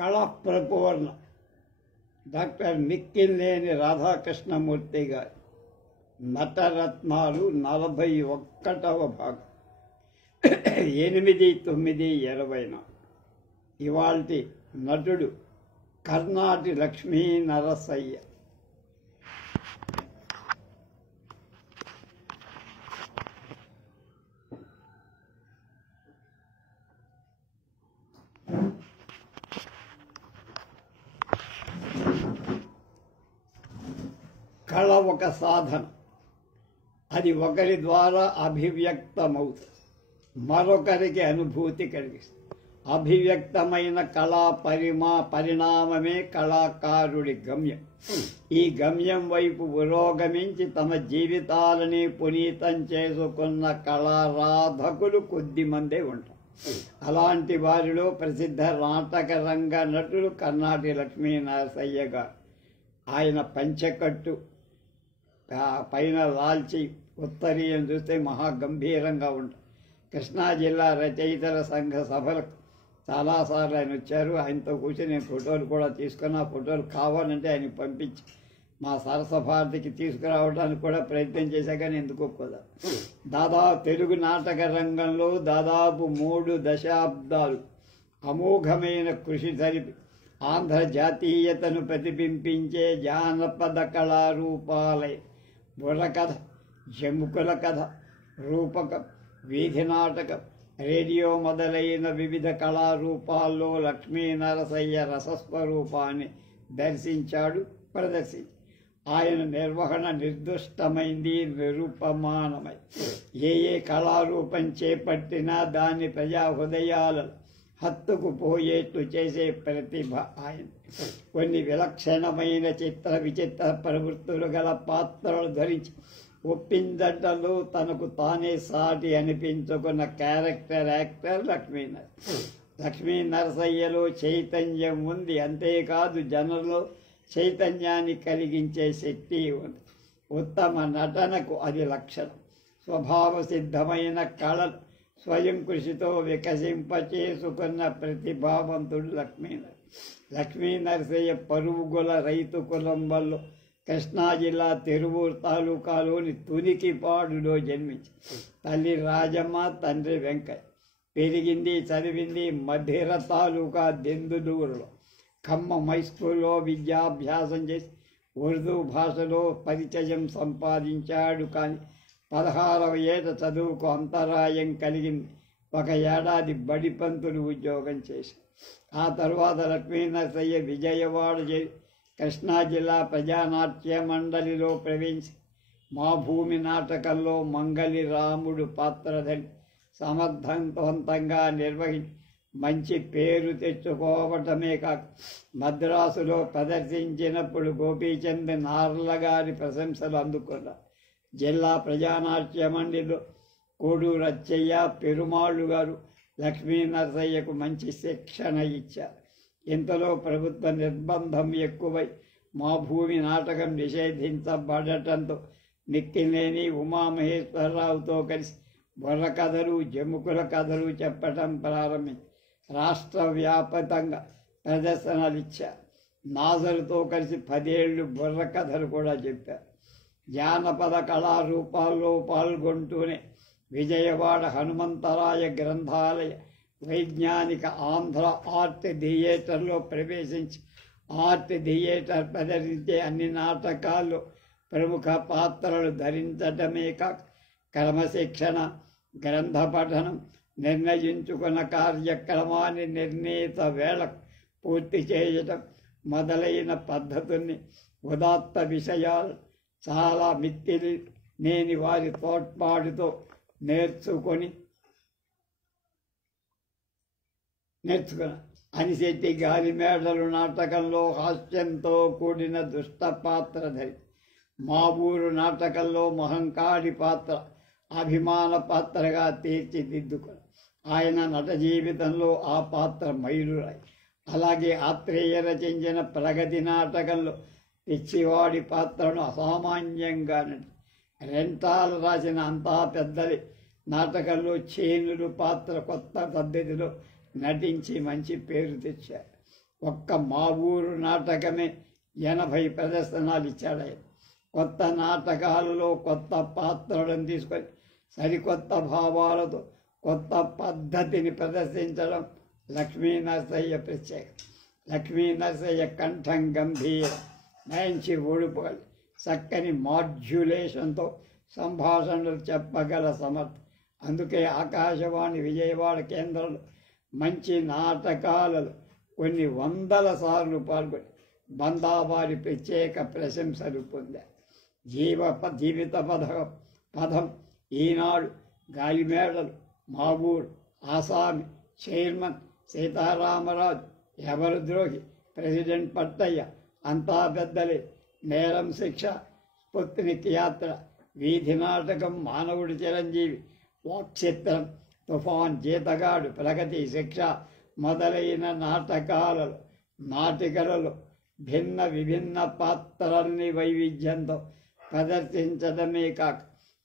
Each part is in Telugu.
కళాప్రపూర్ణ డాక్టర్ మిక్కిలినేని రాధాకృష్ణమూర్తి గారి నటరత్నాలు 41వ భాగం 8/9/2024. ఇవాల్టి నటుడు కర్ణాటి లక్ష్మీ నరసయ్య. కళ ఒక సాధన. అది ఒకరి ద్వారా అభివ్యక్తమవుతుంది, మరొకరికి అనుభూతి కలిగిస్తుంది. అభివ్యక్తమైన కళా పరిణామమే కళాకారుడి గమ్యం. ఈ గమ్యం వైపు పురోగమించి తమ జీవితాలని పునీతం చేసుకున్న కళారాధకులు కొద్దిమందే ఉంటారు. అలాంటి వారిలో ప్రసిద్ధ నాటక రంగ నటుడు కర్ణాటి లక్ష్మీ నరసయ్య గారు. ఆయన పంచెకట్టు పైన లాల్చి ఉత్తరీయం చూస్తే మహాగంభీరంగా ఉంటారు. కృష్ణా జిల్లా రచయితల సంఘ సభలకు చాలాసార్లు ఆయన వచ్చారు. ఆయనతో కూర్చొని నేను ఫోటోలు కూడా తీసుకున్న ఫోటోలు కావాలంటే ఆయన పంపించి మా సరస భారతికి తీసుకురావడానికి కూడా ప్రయత్నం చేశా, కానీ ఎందుకో కదా. తెలుగు నాటక రంగంలో దాదాపు 3 దశాబ్దాలు అమోఘమైన కృషి జరిపి ఆంధ్ర జాతీయతను ప్రతిబింబించే జానపద కళారూపాలై బుర్రకథ, జముకుల కథ, రూపకం, వీధి నాటకం, రేడియో మొదలైన వివిధ కళారూపాల్లో లక్ష్మీ నరసయ్య రసస్వరూపాన్ని దర్శించాడు, ప్రదర్శించాడు. ఆయన నిర్వహణ నిర్దుష్టమైంది, నిరుపమానమై. ఏ కళారూపం చేపట్టినా దాన్ని ప్రజా హృదయాలలో హత్తుకుపోయేట్టు చేసే ప్రతిభ ఆయన. కొన్ని విలక్షణమైన చిత్ర విచిత్ర ప్రవృత్తులు గల పాత్రలు ధరించి ఒప్పిందటలో తనకు తానే సాటి అనిపించుకున్న యాక్టర్ లక్ష్మీ నరసయ్యలో చైతన్యం ఉంది. అంతేకాదు జనంలో చైతన్యాన్ని కలిగించే శక్తి ఉంది. ఉత్తమ నటనకు అది లక్షణం. స్వభావ సిద్ధమైన కళలు స్వయం కృషితో వికసింపచేసుకున్న ప్రతిభావంతుడు లక్ష్మీ నరసయ్య పరుగుల రైతు కులంలో కృష్ణా జిల్లా తిరువూరు తాలూకాలోని తునికిపాడులో జన్మించి తల్లి రాజమ్మ, తండ్రి వెంకయ్య. పెరిగింది, చదివింది మధిర తాలూకా దెందులూరులో. ఖమ్మం హై స్కూల్లో విద్యాభ్యాసం చేసి ఉర్దూ భాషలో పరిచయం సంపాదించాడు. కానీ 16వ ఏట చదువుకు అంతరాయం కలిగింది. 1 ఏడాది బడిపంతులు ఉద్యోగం చేసి ఆ తర్వాత లక్ష్మీ నరసయ్య విజయవాడ చేరి కృష్ణా జిల్లా ప్రజానాట్య మండలిలో ప్రవేశించి మా భూమి నాటకంలో మంగళి రాముడు పాత్రధరి సమర్థవంతంగా నిర్వహించి మంచి పేరు తెచ్చుకోవటమే కాక మద్రాసులో ప్రదర్శించినప్పుడు గోపీచంద్ నార్ల గారి ప్రశంసలు అందుకున్నారు. జిల్లా ప్రజానాట్య మండలిలో కోడూరు అచ్చయ్య, పెరుమాళ్ళు గారు లక్ష్మీ నరసయ్యకు మంచి శిక్షణ ఇచ్చారు. ఇంతలో ప్రభుత్వ నిర్బంధం ఎక్కువై మా భూమి నాటకం నిషేధించబడటంతో మిక్కిలినేని ఉమామహేశ్వరరావుతో కలిసి బుర్ర కథలు, జముకుల కథలు చెప్పటం ప్రారంభించి రాష్ట్ర వ్యాప్తంగా ప్రదర్శనలు ఇచ్చారు. నాజరుతో కలిసి 10 ఏళ్ళు బుర్ర కథలు కూడా చెప్పారు. జానపద కళారూపాల్లో పాల్గొంటూనే విజయవాడ హనుమంతరాయ గ్రంథాలయ వైజ్ఞానిక ఆంధ్ర ఆర్ట్ థియేటర్లో ప్రవేశించి ఆర్ట్ థియేటర్ ప్రదర్శించే అన్ని నాటకాల్లో ప్రముఖ పాత్రలు ధరించటమే కాక క్రమశిక్షణ, గ్రంథ పఠనం, నిర్ణయించుకున్న కార్యక్రమాన్ని నిర్ణీత వేళకు పూర్తి చేయటం మొదలైన పద్ధతుల్ని, ఉదాత్త విషయాలు చాలా మిక్కిలినేని వారి తోడ్పాటుతో నేర్చుకున్న అనిశెట్టి గాలిమేడలు నాటకంలో హాస్యంతో కూడిన దుష్ట పాత్ర ధరి, మా ఊరు నాటకంలో మహంకాళి పాత్ర అభిమాన పాత్రగా తీర్చిదిద్దుకుని ఆయన నట జీవితంలో ఆ పాత్ర మైలురాయి. అలాగే ఆత్రేయ రచించిన ప్రగతి నాటకంలో పిచ్చివాడి పాత్రను అసామాన్యంగా రెంటాలు రాసిన అంతా పెద్దది నాటకంలో చేనులు పాత్ర కొత్త పద్ధతిలో నటించి మంచి పేరు తెచ్చారు. ఒక్క మా ఊరు నాటకమే 80 ప్రదర్శనలు ఇచ్చాడు ఆయన. కొత్త నాటకాలలో కొత్త పాత్రలను తీసుకొని సరికొత్త భావాలతో కొత్త పద్ధతిని ప్రదర్శించడం లక్ష్మీ నరసయ్య ప్రత్యేకం. లక్ష్మీ నరసయ్య కంఠం గంభీర, మంచి ఒడుపులు, చక్కని మాడ్యులేషన్తో సంభాషణలు చెప్పగల సమర్థ. అందుకే ఆకాశవాణి విజయవాడ కేంద్రంలో మంచి నాటకాలలో కొన్ని 100 సార్లు పాల్గొని బందావారి ప్రత్యేక ప్రశంసలు పొందారు. జీవిత పదం, ఈనాడు, గాలిమేడలు, మా ఊరు, ఆసామి, చైర్మన్, సీతారామరాజు, ఎవరు ద్రోహి, ప్రెసిడెంట్ పట్టయ్య, అంతా పెద్దలే, నేరం శిక్ష, స్పుత్నిక్ యాత్ర, వీధి నాటకం, మానవుడి చిరంజీవి, వాక్చిత్రం, తుఫాన్, జీతగాడు, ప్రగతి, శిక్ష మొదలైన నాటికలలో విభిన్న పాత్రల్ని వైవిధ్యంతో ప్రదర్శించడమే కాక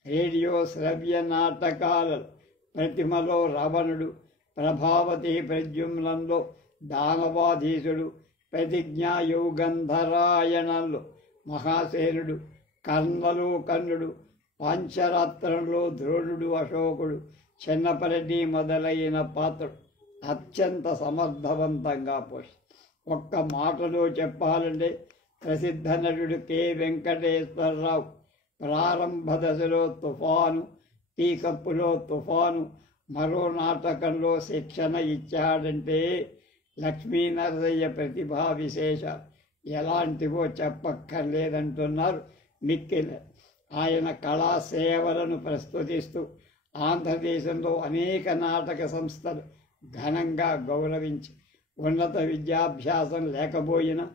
రేడియో శ్రవ్య నాటకాలలో ప్రతిమలో రావణుడు, ప్రభావతి ప్రద్యుమ్నంలో దానవాధీశుడు, ప్రతిజ్ఞా యుగంధరాయణంలో మహాసేనుడు, కర్ణలో కర్ణుడు, పాంచరాత్రంలో ద్రోణుడు, అశోకుడు, చిన్నపరెడ్డి మొదలైన పాత్రలు అత్యంత సమర్థవంతంగా పోషి. ఒక్క మాటలో చెప్పాలంటే ప్రసిద్ధ నటుడు కె వెంకటేశ్వరరావు ప్రారంభ దశలో తుఫాను, టీకప్పులో తుఫాను, మరో నాటకంలో శిక్షణ ఇచ్చాడంటే లక్ష్మీ నరసయ్య ప్రతిభా విశేషాలు ఎలాంటివో చెప్పక్కర్లేదంటున్నారు మిక్కిలి. ఆయన కళా సేవలను ప్రస్తుతిస్తూ ఆంధ్రదేశంలో అనేక నాటక సంస్థలు ఘనంగా గౌరవించి ఉన్నత విద్యాభ్యాసం లేకపోయినా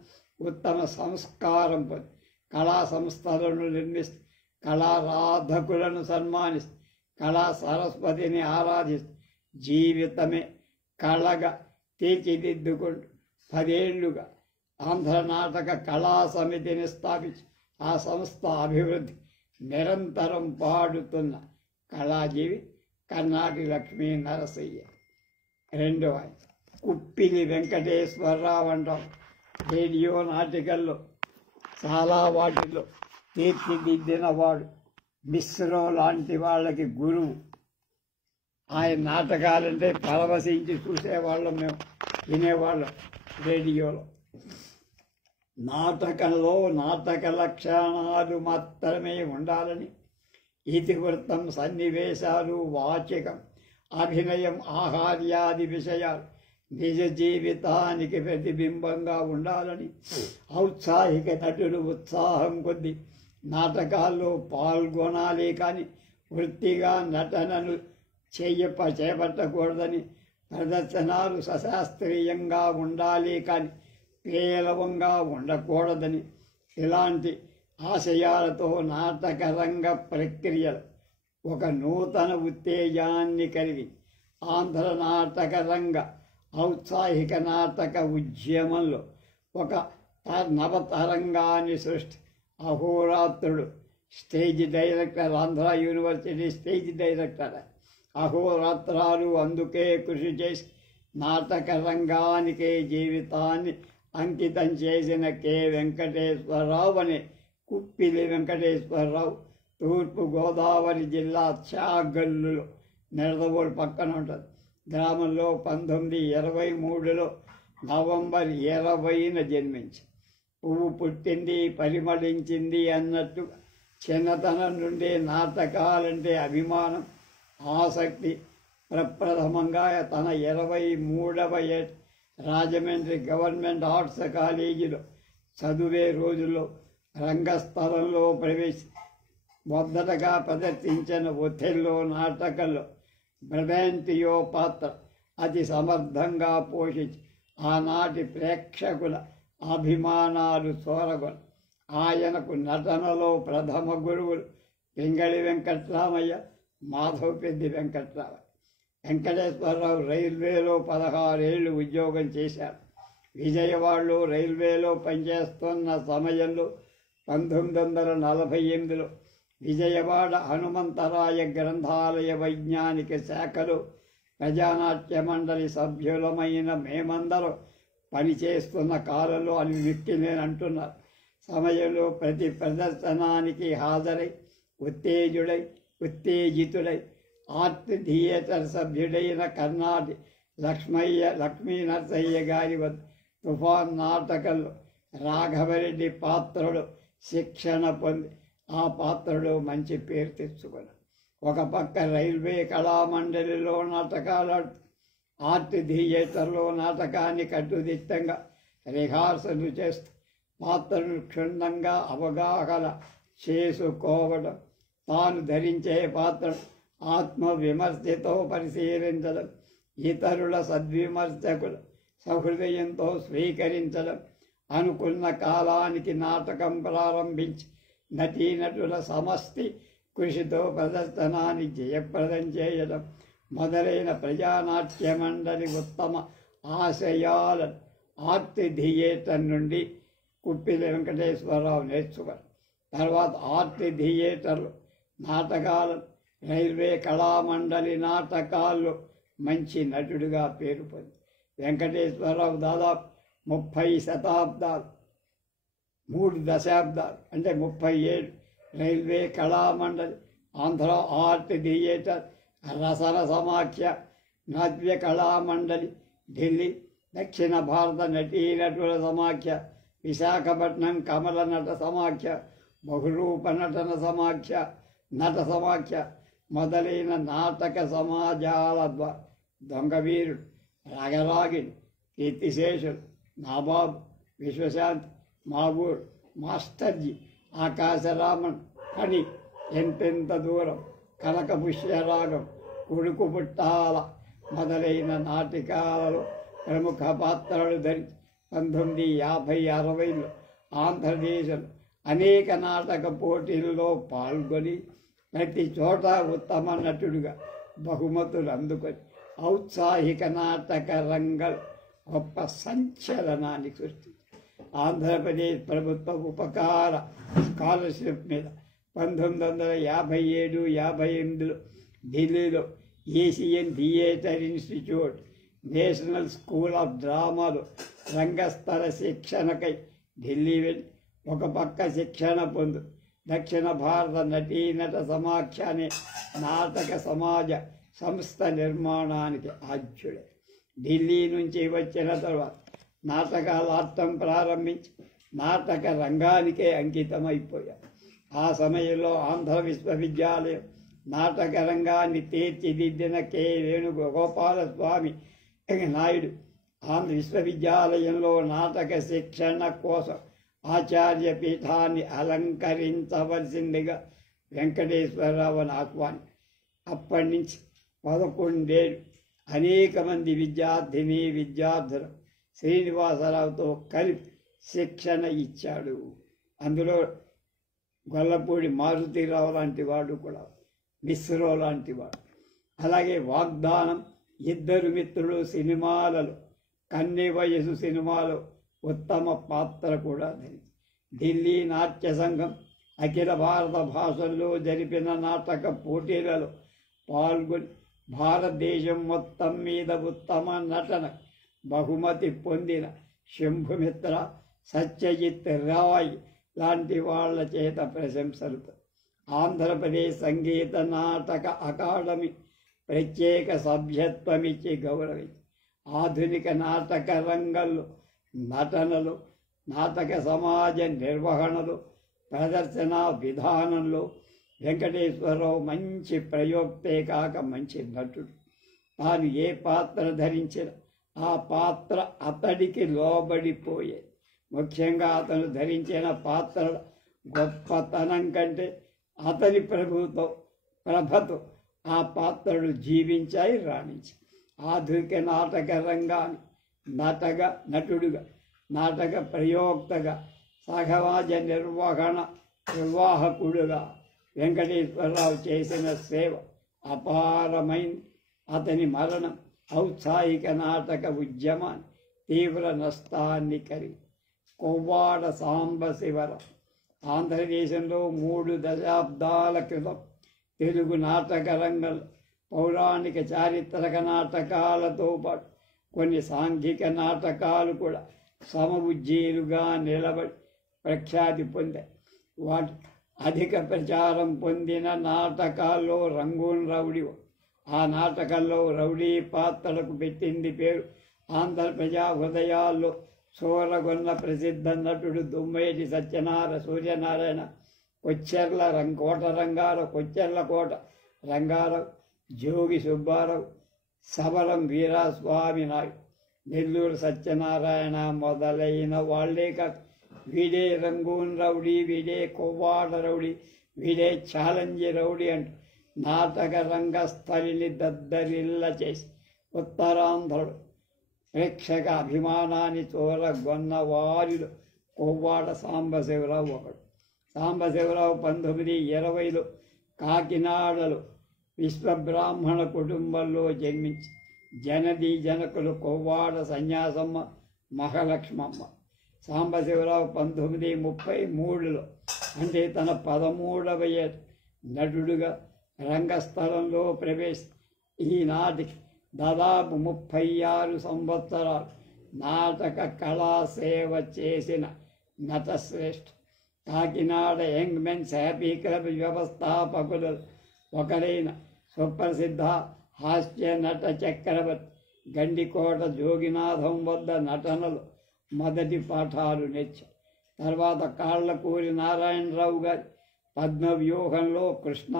ఉత్తమ సంస్కారం పొంది కళా సంస్థలను నిర్మిస్తూ కళారాధకులను సన్మానిస్తూ కళా సరస్వతిని ఆరాధిస్తూ జీవితమే కళగా తీర్చిదిద్దుకుంటూ 10 ఏళ్లుగా ఆంధ్ర నాటక కళా సమితిని స్థాపించి ఆ సంస్థ అభివృద్ధి నిరంతరం పాడుతున్న కళాజీవి కర్ణాటి లక్ష్మీ నరసయ్య. రెండవ కుప్పిలి వెంకటేశ్వరరావు అంటాం. రేడియో నాటికల్లో చాలా వాటిల్లో తీర్చిదిద్దినవాడు, మిశ్రో లాంటి వాళ్ళకి గురువు. ఆయన నాటకాలంటే పరవశించి చూసేవాళ్ళం, మేము వినేవాళ్ళం రేడియోలో. నాటకంలో నాటక లక్షణాలు మాత్రమే ఉండాలని ఇతివృత్తం, సన్నివేశాలు, వాచికం, అభినయం, ఆహార్యాది విషయాలు నిజ జీవితానికి ప్రతిబింబంగా ఉండాలని ఔత్సాహిక నటుడు ఉత్సాహం కొద్దీ నాటకాల్లో పాల్గొనాలి కానీ వృత్తిగా నటనను చేపట్టకూడదని, ప్రదర్శనలు సశాస్త్రీయంగా ఉండాలి కానీ పేలవంగా ఉండకూడదని, ఇలాంటి ఆశయాలతో నాటకరంగ ప్రక్రియలు ఒక నూతన ఉత్తేజాన్ని కలిగి ఆంధ్ర నాటక రంగ ఔత్సాహిక నాటక ఉద్యమంలో ఒక నవతరంగాన్ని సృష్టి. అహోరాత్రుడు stage director, Andhra university stage director. అహోరాత్రాలు అందుకే కృషి చేసి నాటక రంగానికే జీవితాన్ని అంకితం చేసిన కె వెంకటేశ్వరరావు అనే కుప్పిలి వెంకటేశ్వరరావు తూర్పు గోదావరి జిల్లా చాగల్లులో నిడదవోలు పక్కన ఉంటుంది. గ్రామంలో 1923లో నవంబర్ 20న జన్మించి పువ్వు పుట్టింది పరిమళించింది అన్నట్టు చిన్నతనం నుండి నాటకాలంటే అభిమానం, ఆసక్తి. ప్రప్రథమంగా తన 23వ ఏట రాజమండ్రి గవర్నమెంట్ ఆర్ట్స్ కాలేజీలో చదువే రోజుల్లో రంగస్థలంలో మొదటగా ప్రదర్శించిన ఒథెల్లో నాటకంలో బ్రబాంటియో పాత్ర అతి సమర్థంగా పోషించి ఆనాటి ప్రేక్షకుల అభిమానాలు చూరగొని ఆయనకు నటనలో ప్రథమ గురువులు పింగళి వెంకట్రామయ్య, మాధవపెద్ది వెంకట్రామయ్య. వెంకటేశ్వరరావు రైల్వేలో 16 ఏళ్ళు ఉద్యోగం చేశారు. విజయవాడలో రైల్వేలో పనిచేస్తున్న సమయంలో 1948లో విజయవాడ హనుమంతరాయ గ్రంథాలయ వైజ్ఞానిక శాఖలో ప్రజానాట్య మండలి సభ్యులమైన మేమందరం పనిచేస్తున్న కాలంలో అని వ్యక్తి నేను అంటున్నారు. సమయంలో ప్రతి ప్రదర్శనానికి హాజరై ఉత్తేజితుడై ఆర్ట్ థియేటర్ సభ్యుడైన కర్ణాటి లక్ష్మీ నరసయ్య గారి వద్ద తుఫాన్ నాటకంలో రాఘవరెడ్డి పాత్రలో శిక్షణ పొంది ఆ పాత్రలో మంచి పేరు తెచ్చుకున్నాడు. ఒక పక్క రైల్వే కళామండలిలో నాటకాలు ఆర్ట్ థియేటర్లో నాటకాన్ని కట్టుదిట్టంగా రిహార్సల్ చేస్తూ పాత్రను క్షుణ్ణంగా అవగాహన చేసుకోవడం, తాను ధరించే పాత్ర ఆత్మవిమర్శతో పరిశీలించడం, ఇతరుల సద్విమర్శకుల సహృదయంతో స్వీకరించడం, అనుకున్న కాలానికి నాటకం ప్రారంభించి నటీనటుల సమష్టి కృషితో ప్రదర్శనాన్ని జయప్రదం చేయడం మొదలైన ప్రజానాట్య మండలి ఉత్తమ ఆశయాలను ఆర్ట్ థియేటర్ నుండి కుప్పిలి వెంకటేశ్వరరావు నేర్చుకున్నారు. తర్వాత ఆర్ట్ థియేటర్లు నాటకాలు, రైల్వే కళామండలి నాటకాల్లో మంచి నటుడిగా పేరు పొంది వెంకటేశ్వరరావు దాదాపు 30 శతాబ్దాలు 3 దశాబ్దాలు అంటే 37 రైల్వే కళామండలి, ఆంధ్ర ఆర్ట్ థియేటర్, రసన సమాఖ్య, నవ్య కళామండలి ఢిల్లీ, దక్షిణ భారత నటీనటుల సమాఖ్య విశాఖపట్నం, కమల నట సమాఖ్య, బహురూప నటన సమాఖ్య, నట సమాఖ్య మొదలైన నాటక సమాజాల ద్వారా దొంగవీరుడు, రాగరాగిణి, కీర్తిశేషుడు, నాబాబు, విశ్వశాంతి, మాబూర్, మాస్టర్జీ, ఆకాశరామన్, పని, ఎంతెంత దూరం, కనకపుష్యరాగం, కొడుకు పుట్టాల మొదలైన నాటకాలలో ప్రముఖ పాత్రలు ధరించి 1950-60లో ఆంధ్రదేశంలో అనేక నాటక పోటీల్లో పాల్గొని ప్రతి చోట ఉత్తమ నటుడిగా బహుమతులు అందుకొని ఔత్సాహిక నాటక రంగం గొప్ప సంచలనాన్ని సృష్టించారు. ఆంధ్రప్రదేశ్ ప్రభుత్వ ఉపకార స్కాలర్షిప్ మీద 1957-58లో ఢిల్లీలో Asian theatre institute, national school of డ్రామాలో రంగస్థల శిక్షణకై ఢిల్లీ వెళ్ళి ఒక పక్క శిక్షణ పొందు దక్షిణ భారత నటీనట సమాఖ్య అనే నాటక సమాజ సంస్థ నిర్మాణానికి ఆద్యుడే. ఢిల్లీ నుంచి వచ్చిన తర్వాత నాటకాలు ఆడటం ప్రారంభించి నాటక రంగానికే అంకితమైపోయారు. ఆ సమయంలో ఆంధ్ర విశ్వవిద్యాలయం నాటక రంగాన్ని తీర్చిదిద్దిన కె వేణుగోపాలస్వామి నాయుడు ఆంధ్ర విశ్వవిద్యాలయంలో నాటక శిక్షణ కోసం ఆచార్య పీఠాన్ని అలంకరించవలసిందిగా వెంకటేశ్వరరావుని ఆహ్వాని. అప్పటి నుంచి 11 ఏళ్ళు అనేక మంది విద్యార్థులు శ్రీనివాసరావుతో కలిపి శిక్షణ ఇచ్చాడు. అందులో గొల్లపూడి మారుతీరావు లాంటి వాడు కూడా, మిశ్రో లాంటి వాడు, అలాగే వాగ్దానం, ఇద్దరు మిత్రులు సినిమాలలో, కన్నె వయసు సినిమాలో ఉత్తమ పాత్ర కూడా ధరించి ఢిల్లీ నాట్య సంఘం అఖిల భారత భాషల్లో జరిపిన నాటక పోటీలలో పాల్గొని భారతదేశం మొత్తం మీద ఉత్తమ నటన బహుమతి పొందిన శంభుమిత్ర, సత్యజిత్ రాయ్ లాంటి వాళ్ళ చేత ప్రశంసలు. ఆంధ్రప్రదేశ్ సంగీత నాటక అకాడమీ ప్రత్యేక సభ్యత్వమిచ్చి గౌరవించి ఆధునిక నాటక రంగంలో నటనలో, నాటక సమాజ నిర్వహణలో, ప్రదర్శన విధానంలో వెంకటేశ్వరరావు మంచి ప్రయోక్తే కాక మంచి నటుడు. తాను ఏ పాత్ర ధరించిన ఆ పాత్ర అతడికి లోబడిపోయేది. ముఖ్యంగా అతను ధరించిన పాత్రల గొప్పతనం కంటే అతని ప్రభతో ఆ పాత్రలు జీవించాయి, రాణించాయి. ఆధునిక నాటక రంగాన్ని నటుడుగా, నాటక ప్రయోక్తగా, సహవాజ నిర్వాహకుడుగా వెంకటేశ్వరరావు చేసిన సేవ అపారమైంది. అతని మరణం ఔత్సాహిక నాటక ఉద్యమాన్ని తీవ్ర నష్టాన్ని కలిగి. కొవ్వాడ సాంబశివరావు ఆంధ్రదేశంలో 3 దశాబ్దాల క్రితం తెలుగు నాటక రంగంలో పౌరాణిక చారిత్రక నాటకాలతో పాటు కొన్ని సాంఘిక నాటకాలు కూడా సమఉజ్జీలుగా నిలబడి ప్రఖ్యాతి పొందాయి. వాటి అధిక ప్రచారం పొందిన నాటకాల్లో రంగూన్ రౌడీ. ఆ నాటకంలో రౌడీ పాత్రలకు పెట్టింది పేరు. ఆంధ్ర ప్రజా హృదయాల్లో చూరగొన్న ప్రసిద్ధ నటుడు దుమ్మేటి సూర్యనారాయణ, కొచ్చెర్ల కోట రంగారావు, జోగి సుబ్బారావు, సబలం వీరాస్వామి నాయుడు, నెల్లూరు సత్యనారాయణ మొదలైన వాళ్లే కాక వీడే రంగూన్ రౌడీ, వీడే కొవ్వాడ రౌడీ, వీడే ఛాలెంజ్ రౌడీ అంటూ నాటక రంగస్థలిని దద్దరిల్ల చేసి ఉత్తరాంధ్రుడు ప్రేక్షక అభిమానాన్ని చూరగొన్న వారిలో కొవ్వాడ సాంబశివరావు ఒకడు. సాంబశివరావు 1920లో కాకినాడలో విశ్వబ్రాహ్మణ కుటుంబంలో జన్మించి జననీ జనకులు కొవ్వాడ సన్యాసమ్మ, మహాలక్ష్మమ్మ. సాంబశివరావు 1933లో అంటే తన 13వ ఏట నటుడుగా రంగస్థలంలో ఈనాటికి దాదాపు 36 సంవత్సరాలు నాటక కళాసేవ చేసిన నటశ్రేష్ఠ. Kakinada young men's happy club వ్యవస్థాపకులు ఒకరైన సుప్రసిద్ధ హాస్య నట చక్రవర్తి గండికోట జోగినాథం వద్ద నటనలో మొదటి పాఠాలు నేర్చారు. తర్వాత కాళ్ళకూరి నారాయణరావు గారి పద్మవ్యూహంలో కృష్ణ,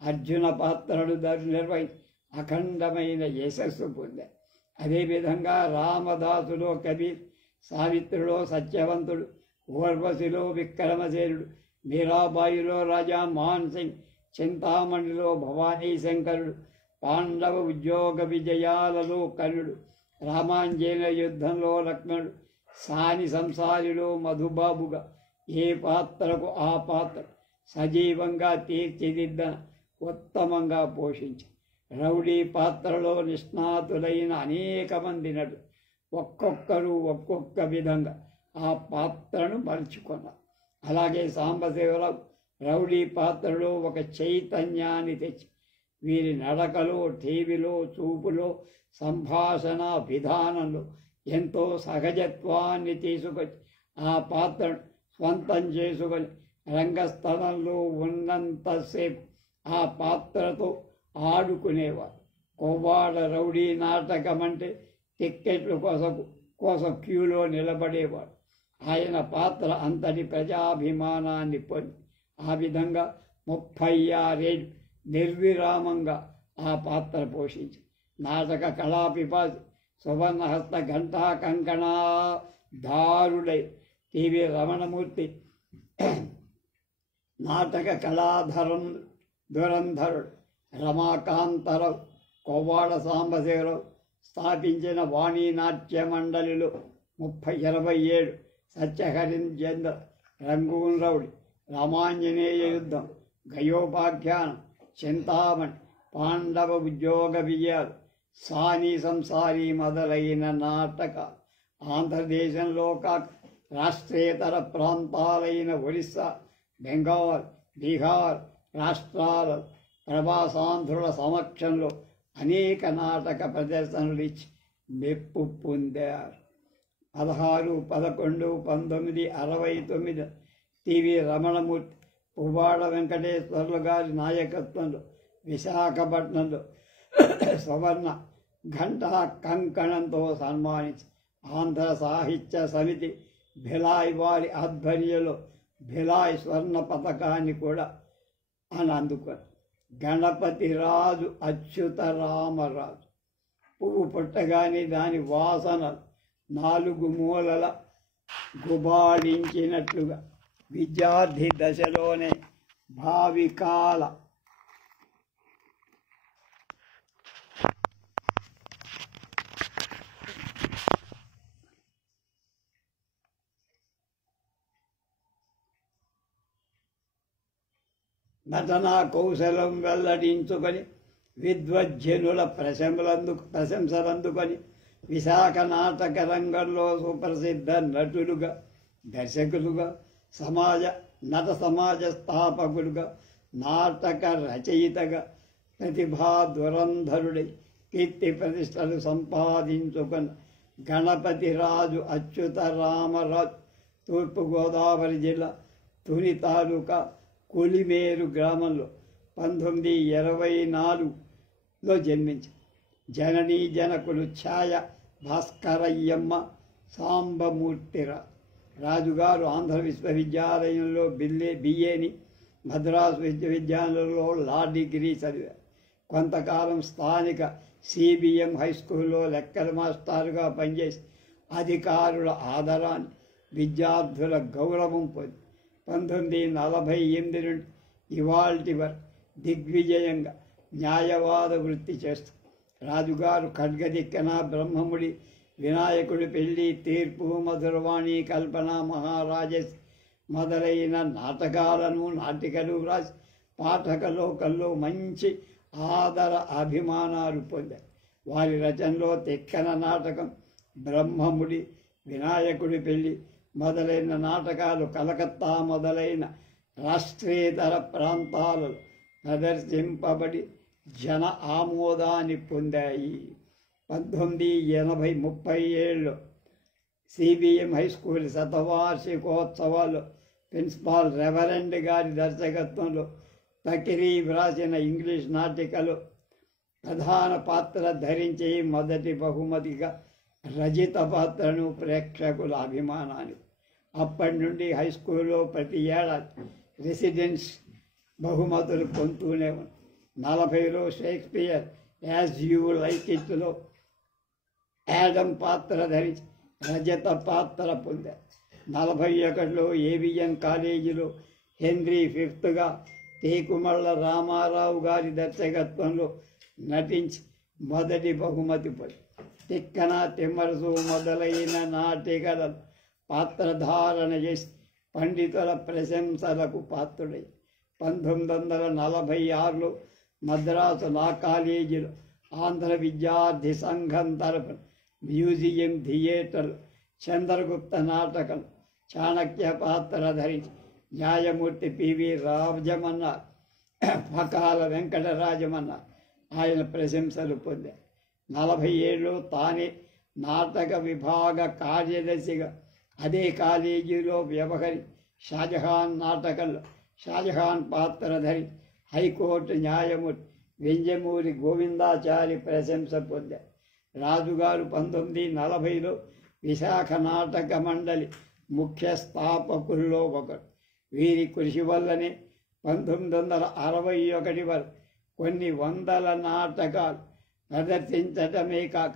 అర్జున పాత్రలు నిర్వహించి అఖండమైన యశస్సు పొందారు. అదేవిధంగా రామదాసులో కబీర్, సావిత్రిలో సత్యవంతుడు, ఊర్వశిలో విక్రమసేనుడు, మీరాబాయిలో రాజా మోహన్ సింగ్, చింతామణిలో భవానీ శంకరుడు, పాండవ ఉద్యోగ విజయాలలో కర్ణుడు, రామాంజన యుద్ధంలో లక్ష్మణుడు, సాని సంసారిలో మధుబాబుగా ఏ పాత్రకు ఆ పాత్ర సజీవంగా తీర్చిదిద్దన ఉత్తమంగా పోషించి రౌడీ పాత్రలో నిష్ణాతులైన అనేక మంది నటులు ఒక్కొక్కరు ఒక్కొక్క విధంగా ఆ పాత్రను మలుచుకున్నారు. అలాగే సాంబశివరావు రౌడీ పాత్రలో ఒక చైతన్యాన్ని తెచ్చి వీరి నడకలో, టీవీలో, చూపులో, సంభాషణ విధానంలో ఎంతో సహజత్వాన్ని తీసుకొచ్చి ఆ పాత్రను స్వంతం చేసుకొని రంగస్థలంలో ఉన్నంతసేపు ఆ పాత్రతో ఆడుకునేవారు. కొవ్వాడ రౌడీ నాటకం అంటే టిక్కెట్ల కోసం క్యూలో నిలబడేవాడు. ఆయన పాత్ర అంతటి ప్రజాభిమానాన్ని పొంది ఆ విధంగా 36 ఏళ్ళు నిర్విరామంగా ఆ పాత్ర పోషించి నాటక కళాపిపాసి సువర్ణహస్త ఘంటా కంకణాధారుడై టీవీ రమణమూర్తి నాటక దురంధరుడు రమాకాంతరావు, కొవ్వాడ సాంబశివరావు స్థాపించిన వాణీ నాట్య మండలిలో 27 సత్యహరిచంద్ర, రంగూన్ రౌడీ, రామాంజనేయ యుద్ధం, గయోపాఖ్యానం, చింతామణి, పాండవ ఉద్యోగ విజయాలు, సాని సంసారి మొదలైన నాటకాలు ఆంధ్రదేశంలో కాక రాష్ట్రేతర ప్రాంతాలైన ఒరిస్సా, బెంగాల్, బీహార్ రాష్ట్రాల ప్రవాసాంధ్రుల సమక్షంలో అనేక నాటక ప్రదర్శనలు ఇచ్చి మెప్పు పొందారు. 16-11-1969 టీవీ రమణమూర్తి, పువ్వాడ వెంకటేశ్వర్లు గారి నాయకత్వంలో విశాఖపట్నంలో సువర్ణ ఘంటా కంకణంతో సన్మానించి ఆంధ్ర సాహిత్య సమితి భిలాయ్ వారి ఆధ్వర్యంలో భిలాయ్ స్వర్ణ పథకాన్ని కూడా అందుకొని గణపతి రాజు అచ్యుతరామరాజు పువ్వు పుట్టగానే దాని వాసన 4 మూలల గుబాళించినట్లుగా విద్యార్థి దశలోనే భావికాల నటనా కౌశలం వెల్లడించుకొని విద్వజ్జనుల ప్రశంసలందుకొని విశాఖ నాటక రంగంలో సుప్రసిద్ధ నటులుగా, దర్శకులుగా, నట సమాజ స్థాపకులుగా, నాటక రచయితగా, ప్రతిభా దురంధరుడై కీర్తి ప్రతిష్టలు సంపాదించుకున్న గణపతి రాజు అచ్యుత రామరాజు తూర్పుగోదావరి జిల్లా తుని తాలూకా కొలిమేరు గ్రామంలో 1924లో జన్మించారు. జననీ జనకులు ఛాయ భాస్కరయ్యమ్మ సాంబమూర్తిరా. రాజుగారు ఆంధ్ర విశ్వవిద్యాలయంలో బిఏని, మద్రాసు విశ్వవిద్యాలయంలో లా డిగ్రీ చదివారు. కొంతకాలం స్థానిక సిబిఎం హై స్కూల్లో లెక్కల మాస్టారుగా పనిచేసి అధికారుల ఆదరాన్ని, విద్యార్థుల గౌరవం పొంది 1948 నుండి ఇవాల్టి వరకు దిగ్విజయంగా న్యాయవాద వృత్తి చేస్తూ రాజుగారు ఖడ్గదిక్కన, బ్రహ్మముడి, వినాయకుడి పెళ్లి, తీర్పు, మధురవాణి, కల్పన, మహారాజస్ మొదలైన నాటకాలను, నాటికలు వ్రాసి పాఠకలోకల్లో మంచి ఆదర అభిమానాలు పొందారు. వారి రచనలో తిక్కన నాటకం, బ్రహ్మముడి, వినాయకుడి పెళ్లి మొదలైన నాటకాలు కలకత్తా మొదలైన రాష్ట్రేతర ప్రాంతాలలో ప్రదర్శింపబడి జన ఆమోదాన్ని పొందాయి. 1987లో సిబిఎం హై స్కూల్ శతవార్షికోత్సవాల్లో ప్రిన్సిపాల్ రెవరెండ్ గారి దర్శకత్వంలో తకిరీ వ్రాసిన ఇంగ్లీష్ నాటికలో ప్రధాన పాత్ర ధరించి మొదటి బహుమతిగా రజిత పాత్రను ప్రేక్షకుల అభిమానాన్ని. అప్పటి నుండి హై స్కూల్లో ప్రతి ఏడాది రెసిడెన్స్ బహుమతులు పొందుతూనే ఉంది. 40లో షేక్స్పియర్ యాజ్ యూ లైక్ ఇట్లో యాడమ్ పాత్ర ధరించి రజత పాత్ర పొందారు. 41లో ఏవిఎన్ కాలేజీలో హెన్రీ ఫిఫ్త్గా తేకుమళ్ళ రామారావు గారి దర్శకత్వంలో నటించి మొదటి బహుమతి పొంది తిక్కన, తిమ్మరసు మొదలైన నాటికలను పాత్రధారణ చేసి పండితుల ప్రశంసలకు పాత్రుడై 1946లో మద్రాసు లా కాలేజీలో ఆంధ్ర విద్యార్థి సంఘం తరఫున మ్యూజియం థియేటర్ చంద్రగుప్త నాటకం చాణక్య పాత్ర ధరించి న్యాయమూర్తి పివి రాజమన్న, పకాల వెంకటరాజమన్న ఆయన ప్రశంసలు పొందారు. 47లో తానే నాటక విభాగ కార్యదర్శిగా అదే కాలేజీలో వ్యవహరి షాజహాన్ నాటకంలో షాజహాన్ పాత్ర ధరించి హైకోర్టు న్యాయమూర్తి వెంజమూరి గోవిందాచారి ప్రశంస పొందారు. రాజుగారు 1940లో విశాఖ నాటక మండలి ముఖ్య స్థాపకుల్లో ఒకరు. వీరి కృషి వల్లనే 1961 వరకు కొన్ని వందల నాటకాలు ప్రదర్శించటమే కాక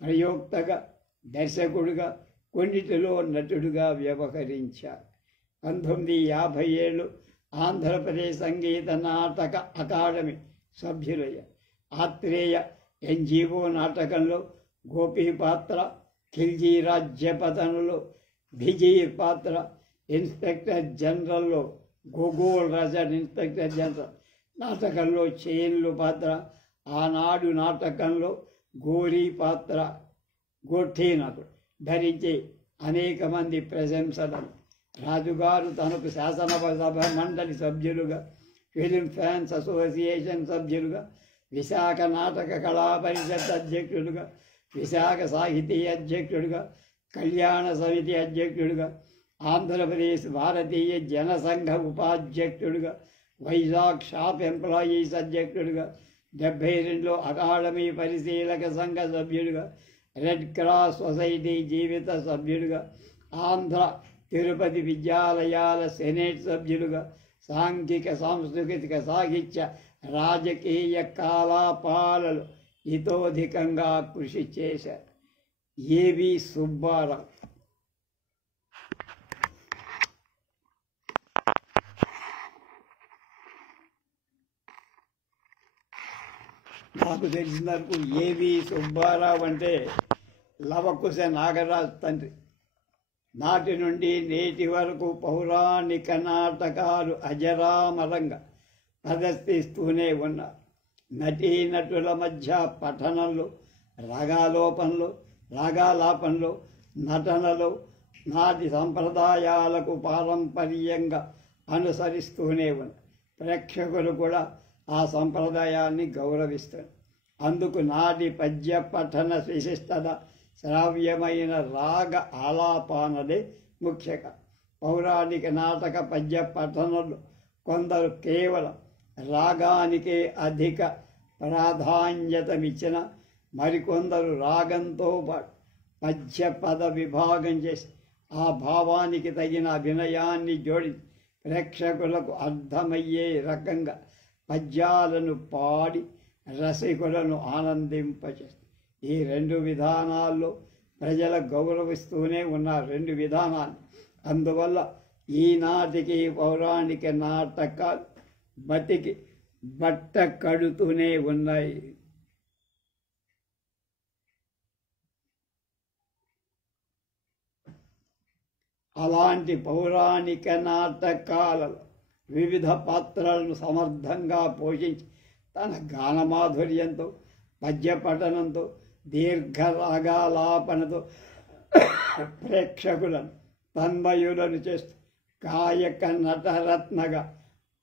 ప్రయోక్తగా, దర్శకుడిగా, కొన్నిటిలో నటుడుగా వ్యవహరించారు. 1957లో ఆంధ్రప్రదేశ్ సంగీత నాటక అకాడమీ సభ్యులయ్యారు. ఆత్రేయ ఎన్జిఓ నాటకంలో గోపి పాత్ర, ఖిల్జీ రాజ్యపతనులో భిజీర్ పాత్ర, ఇన్స్పెక్టర్ జనరల్లో గోగోల్ రజన్ ఇన్స్పెక్టర్ జనరల్ నాటకంలో చేన్లు పాత్ర, ఆనాడు నాటకంలో గోరీ పాత్ర, గొఠీ నటుడు ధరించి అనేక మంది ప్రశంసలను. రాజుగారు తనకు శాసనసభ మండలి సభ్యులుగా, ఫిలిం ఫ్యాన్స్ అసోసియేషన్ సభ్యులుగా, విశాఖ నాటక కళా పరిషత్ అధ్యక్షుడుగా, విశాఖ సాహితీ అధ్యక్షుడుగా, కళ్యాణ సమితి అధ్యక్షుడుగా, ఆంధ్రప్రదేశ్ భారతీయ జనసంఘ ఉపాధ్యక్షుడుగా, వైజాగ్ షాప్ ఎంప్లాయీస్ అధ్యక్షుడుగా, 72లో అకాడమీ పరిశీలక సంఘ సభ్యుడిగా, రెడ్ క్రాస్ సొసైటీ జీవిత సభ్యుడిగా, ఆంధ్ర తిరుపతి విద్యాలయాల సెనేట్ సభ్యులుగా, సాంఘిక, సాంస్కృతిక, సాహిత్య, రాజకీయ కలాపాలలో ఇతోధికంగా కృషి చేశారు. ఏవి సుబ్బారావు నాకు తెలిసిన వరకు ఏవి సుబ్బారావు అంటే లవకుశ నాగరాజు తండ్రి. నాటి నుండి నేటి వరకు పౌరాణిక నాటకాలు అజరామరంగా ప్రదర్శిస్తూనే ఉన్నారు. నటీనటుల మధ్య పఠనంలో, రాగాలాపంలో, నటనలో నాటి సంప్రదాయాలకు పారంపర్యంగా అనుసరిస్తూనే ఉన్నారు. ప్రేక్షకులు కూడా ఆ సంప్రదాయాన్ని గౌరవిస్తారు. అందుకు నాటి పద్య పఠన విశిష్టత శ్రావ్యమైన రాగ ఆలాపనదే ముఖ్యంగా. పౌరాణిక నాటక పద్య పఠనంలో కొందరు కేవలం రాగానికే అధిక ప్రాధాన్యతమిచ్చిన మరికొందరు రాగంతో పాటు పద్య పద విభాగం చేసి ఆ భావానికి తగిన అభినయాన్ని జోడించి ప్రేక్షకులకు అర్థమయ్యే రకంగా పద్యాలను పాడి రసికులను ఆనందింపచేస్తారు. ఈ రెండు విధానాల్లో ప్రజల గౌరవిస్తూనే ఉన్న రెండు విధానాలు. అందువల్ల ఈనాటికి పౌరాణిక నాటకాలు బతికి బట్ట కడుతూనే ఉన్నాయి. అలాంటి పౌరాణిక నాటకాలలో వివిధ పాత్రలను సమర్థంగా పోషించి తన గానమాధుర్యంతో పద్య పఠనంతో దీర్ఘరాగాలాపనతో ప్రేక్షకులను తన్మయులను చేస్తూ కాయక నటరత్నగా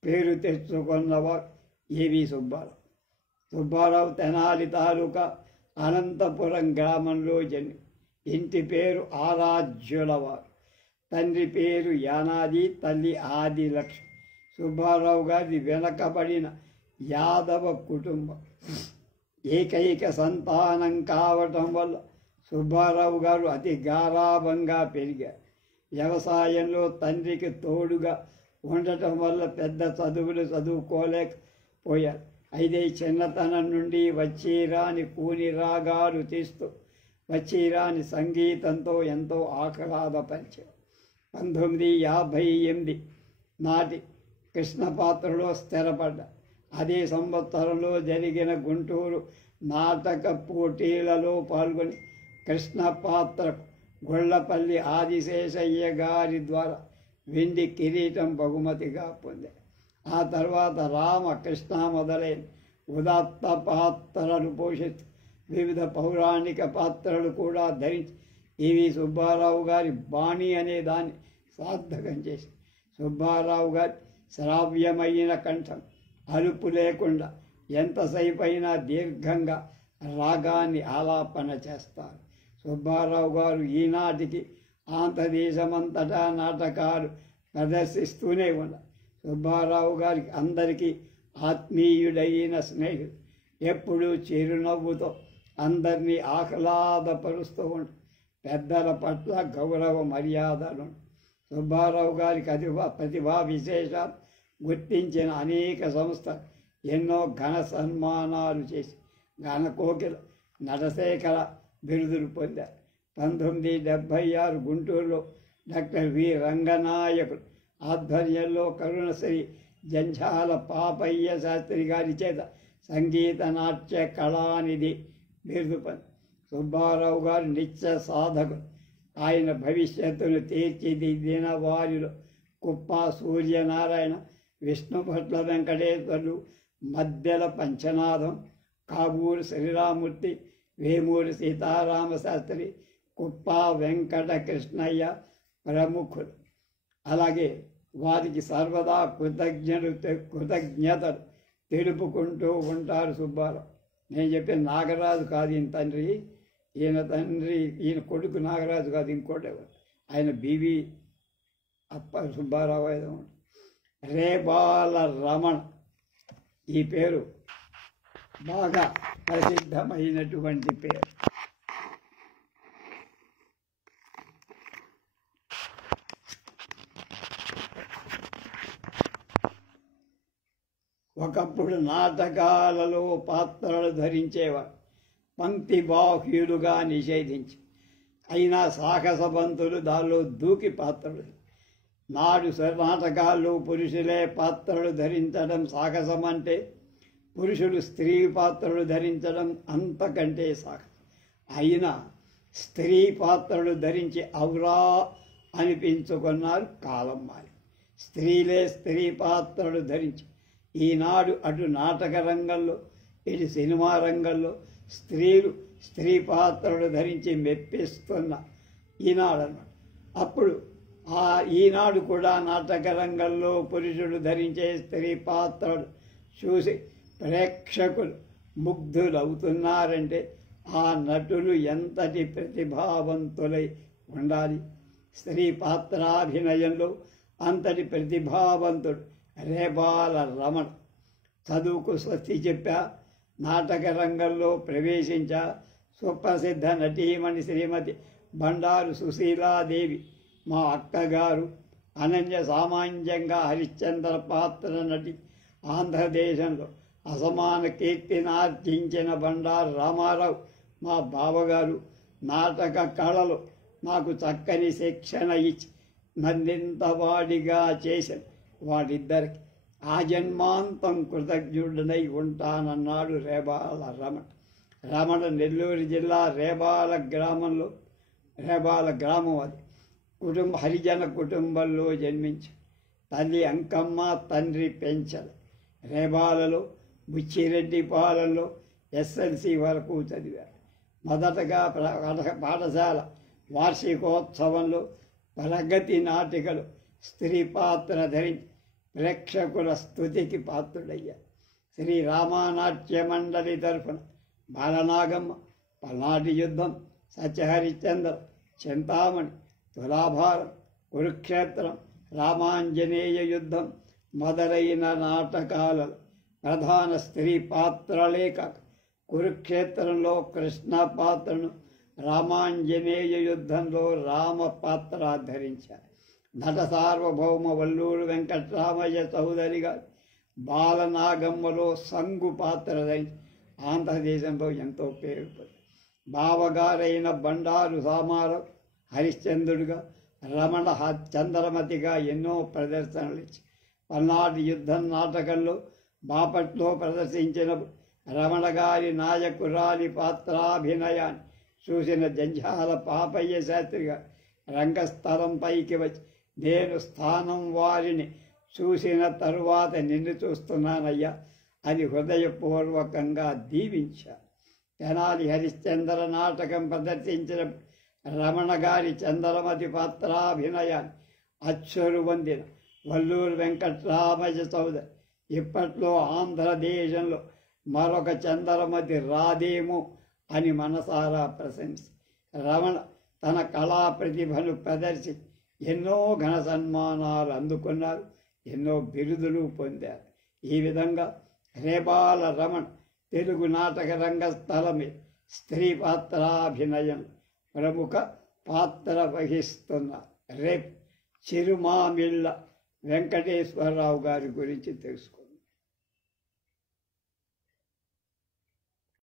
పేరు తెచ్చుకున్నవారు ఏవి సుబ్బారావు. సుబ్బారావు తెనాలి తాలూకా అనంతపురం గ్రామంలో జన్మి. ఇంటి పేరు ఆరాధ్యులవారు. తండ్రి పేరు యానాది, తల్లి ఆదిలక్ష్మి. సుబ్బారావు గారి వెనకబడిన యాదవ కుటుంబం. ఏకైక సంతానం కావటం వల్ల సుబ్బారావు గారు అతి గారాభంగా పెరిగారు. వ్యవసాయంలో తండ్రికి తోడుగా ఉండటం వల్ల పెద్ద చదువులు చదువుకోలేకపోయారు. అయితే చిన్నతనం నుండి వచ్చిరాని కూని రాగాలు తీస్తూ వచ్చిరాని సంగీతంతో ఎంతో ఆహ్లాదపరిచారు. 1958 నాటి కృష్ణపాత్రలో స్థిరపడ్డారు. అదే సంవత్సరంలో జరిగిన గుంటూరు నాటక పోటీలలో పాల్గొని కృష్ణపాత్రకు గొల్లపల్లి ఆదిశేషయ్య గారి ద్వారా వెండి కిరీటం బహుమతిగా పొందారు. ఆ తర్వాత రామకృష్ణ మొదలైన ఉదాత్త పాత్రలను పోషిస్తూ వివిధ పౌరాణిక పాత్రలు కూడా ధరించి ఈవి సుబ్బారావు గారి బాణి అనే దాన్ని సార్థకం చేసి సుబ్బారావు గారి శ్రావ్యమైన కంఠం అలుపు లేకుండా ఎంతసేపైనా దీర్ఘంగా రాగాన్ని ఆలాపన చేస్తారు. సుబ్బారావు గారు ఈనాటికి ఆంధ్రదేశమంతటా నాటకాలు ప్రదర్శిస్తూనే ఉన్నారు. సుబ్బారావు గారికి అందరికీ ఆత్మీయుడైన స్నేహితుడు. ఎప్పుడూ చిరునవ్వుతో అందరినీ ఆహ్లాదపరుస్తూ ఉంటారు. పెద్దల పట్ల గౌరవ మర్యాదలు. సుబ్బారావు గారికి ప్రతిభా విశేషాలు గుర్తించిన అనేక సంస్థలు ఎన్నో ఘన సన్మానాలు చేసి ఘనకోకిల నటశేఖర బిరుదులు పొందారు. 1976 గుంటూరులో డాక్టర్ వి రంగనాయకులు ఆధ్వర్యంలో కరుణశ్రీ జంఝాల పాపయ్య శాస్త్రి గారి చేత సంగీత నాట్య కళానిధి బిరుదు పొంది సుబ్బారావు గారు నిత్య సాధకులు. ఆయన భవిష్యత్తును తీర్చిదిద్దిన వారిలో కుప్ప సూర్యనారాయణ, విష్ణుభట్ల వెంకటేశ్వర్లు, మద్దెల పంచనాథం, కాబూరు శ్రీరామూర్తి, వేమూరి సీతారామశాస్త్రి, కుప్ప వెంకట కృష్ణయ్య ప్రముఖులు. అలాగే వారికి సర్వదా కృతజ్ఞతలు తెలుపుకుంటూ ఉంటారు సుబ్బారావు. నేను చెప్పిన నాగరాజు కాదు ఈయన తండ్రి, ఈయన కొడుకు నాగరాజు కాదు, ఇంకోటి ఆయన బివి అప్ప సుబ్బారావు ఏదో. రేబాల రమణ ఈ పేరు బాగా ప్రసిద్ధమైనటువంటి పేరు. ఒకప్పుడు నాటకాలలో పాత్రలు ధరించేవారు. పంక్తి బాహ్యులుగా నిషేధించి అయినా సాహసవంతులు దానిలో దూకి పాత్రలు. నాడు నాటకాల్లో పురుషులే పాత్రలు ధరించడం సాహసం అంటే, పురుషులు స్త్రీ పాత్రలు ధరించడం అంతకంటే సాహసం. అయినా స్త్రీ పాత్రలు ధరించి ఔరా అనిపించుకున్నారు. కాలం మారి స్త్రీలే స్త్రీ పాత్రలు ధరించి ఈనాడు అటు నాటక రంగంలో ఇటు సినిమా రంగంలో స్త్రీలు స్త్రీ పాత్రలు ధరించి మెప్పిస్తున్న ఈనాడన్నమాట. అప్పుడు ఈనాడు కూడా నాటక రంగంలో పురుషుడు ధరించే స్త్రీ పాత్రలు చూసి ప్రేక్షకులు ముగ్ధులవుతున్నారంటే ఆ నటులు ఎంతటి ప్రతిభావంతులై ఉండాలి. స్త్రీ పాత్రాభినయంలో అంతటి ప్రతిభావంతుడు రేబాల రమణ. చదువుకు స్వస్తి చెప్పా, నాటక రంగంలో ప్రవేశించా. సుప్రసిద్ధ నటీమణి శ్రీమతి బండారు సుశీలాదేవి మా అక్కగారు. అనన్య సామాన్యంగా హరిశ్చంద్ర పాత్ర నటి ఆంధ్రదేశంలో అసమాన కీర్తినార్జించిన బండారు రామారావు మా బావగారు. నాటక కళలో నాకు చక్కని శిక్షణ ఇచ్చి నన్నింతవాడిగా చేసిన వాడిద్దరికి ఆజన్మాంతం కృతజ్ఞుడనై ఉంటానన్నాడు రేబాల రమణ. రమణ నెల్లూరు జిల్లా రేబాల గ్రామం అది. హరిజన కుటుంబంలో జన్మించి తల్లి అంకమ్మ, తండ్రి పెంచల. రేబాలలో బుచ్చిరెడ్డిపాలెంలో ఎస్ఎల్సి వరకు చదివారు. మొదటగా పాఠశాల వార్షికోత్సవంలో ప్రగతి నాటికలు స్త్రీ పాత్ర ధరించి ప్రేక్షకుల స్తుతికి పాత్రుడయ్యారు. శ్రీ రామానాట్య మండలి తరఫున బాలనాగమ్మ, పల్నాటి యుద్ధం, సత్యహరిశ్చంద్ర, చింతామణి, తులాభారం, కురుక్షేత్రం, రామాంజనేయ యుద్ధం మొదలైన నాటకాలలో ప్రధాన స్త్రీ పాత్రలే కాక కురుక్షేత్రంలో కృష్ణ పాత్రను, రామాంజనేయ యుద్ధంలో రామ పాత్ర ధరించారు. నట సార్వభౌమ వల్లూరు వెంకట్రామయ్య చౌదరి గారు బాలనాగమ్మలో సంగు పాత్ర ధరించి ఆంధ్రదేశంలో ఎంతో పేరు పొందారు. బావగారైన బండారు రామారావు హరిశ్చంద్రుడిగా, రమణ చంద్రమతిగా ఎన్నో ప్రదర్శనలు ఇచ్చి పల్నాటి యుద్ధం నాటకంలో బాపట్లో ప్రదర్శించిన రమణ గారి నాయకురాలి పాత్రాభినయాన్ని చూసిన జంఝాల పాపయ్య శాస్త్రిగా రంగస్థలం పైకి వచ్చి, నేను స్థానం వారిని చూసిన తరువాత నిన్ను చూస్తున్నానయ్యా అని హృదయపూర్వకంగా దీవించారు. తెనాలి హరిశ్చంద్ర నాటకం ప్రదర్శించిన రమణ గారి చంద్రమతి పాత్రాభినయాన్ని అచ్చురు పొందిన వల్లూరు వెంకట్రామయ్య చౌదరి ఇప్పట్లో ఆంధ్రదేశంలో మరొక చంద్రమతి రాదేమో అని మనసారా ప్రశంసి రమణ తన కళా ప్రతిభను ప్రదర్శించి ఎన్నో ఘన సన్మానాలు అందుకున్నారు, ఎన్నో బిరుదులు పొందారు. ఈ విధంగా రేబాల రమణ తెలుగు నాటక రంగస్థలమే స్త్రీ పాత్రాభినయం ప్రముఖ పాత్ర వహిస్తున్నారు. రేపు చిరుమామిళ్ళ వెంకటేశ్వరరావు గారి గురించి తెలుసుకో.